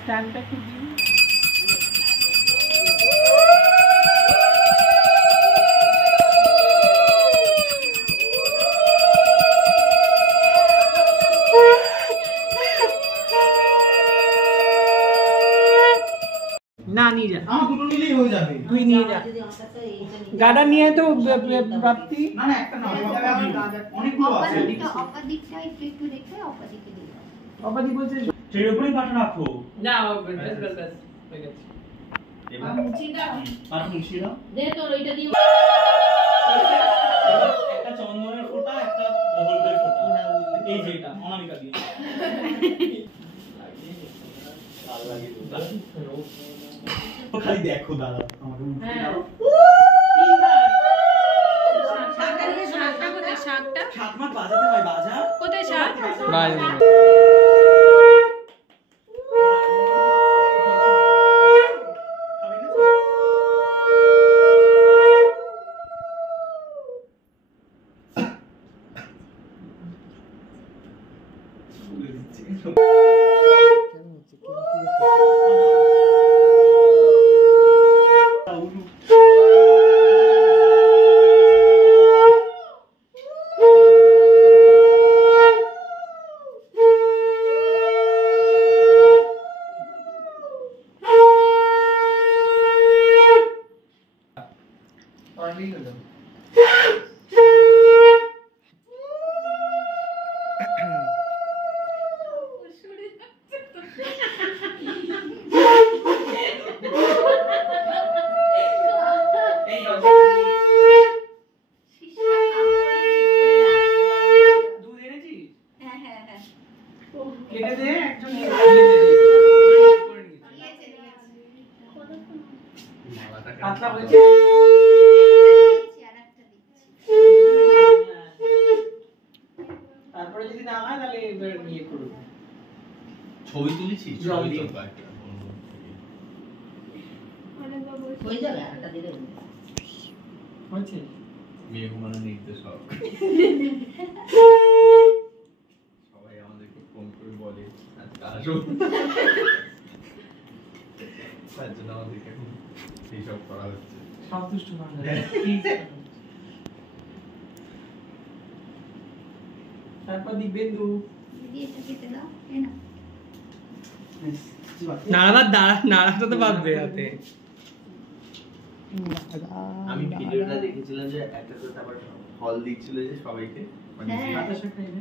স্ট্যান্ডটা কি দিন না নিয়ে যা আমার দুটো নিলেই হয়ে যাবে তুই নিয়ে যা গাডা নিয়ে তো প্রাপ্তি না না একটা না অনেকগুলো আছে অপাদিকটা একটু দেখে অপাদিকে দিই অপাদি বলছে সেই উপরেই পাটা রাখো না বাস হয়ে গেছে এবার মুছিটা আর মুছিটা দে তো ওইটা দিয়ে একটা চন্দনের ফোঁটা একটা হলুদের ফোঁটা এই যেটা অনামিকা দিয়ে ভাল লাগে তো খালি দেখো দাদা আমাকে মুছে দাও তিনবার শাকটা দিয়ে শাকটা কোথায় শাকটা শাক মাছ বাজাতে হয় বাজা কোথায় শাক বাই তারপরে যদি না হয় তাহলে এবার নিয়ে করব ছবি তুলেছি ছবি তো হয়ে যাবে আরেকটা দিলে হচ্ছে মেয়ে ঘুমানো নির্দেশক সবাই আমাদেরকে ফোন করে বলে আজকে আসো তার জন্য আমাদেরকে এখন এইসব করা হচ্ছে সন্তুষ্ট মানুষ তারপর দিবেন্দু এটা কেটে দাও এই না নাড়াটা তো বাঁধবে হাতে আমি ভিডিওটা দেখেছিলাম যে একটা তো আবার ফল দিচ্ছিল যে সবাইকে মানে বাতাসা খাইলে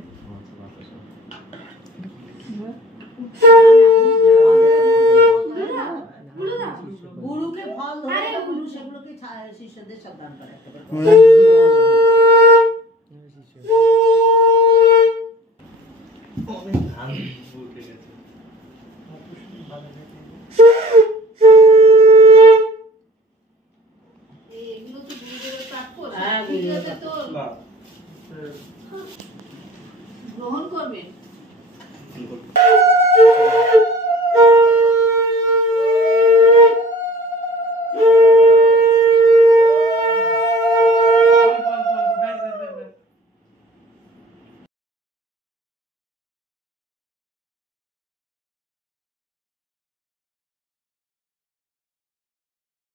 গুরুকে ফল ধরে গুরু সেগুলোকে শিষ্যদের সাবধান করে এগুলো তো গুরুদেবের প্রাপ্য ভিডিওতে তো গ্রহণ করবেন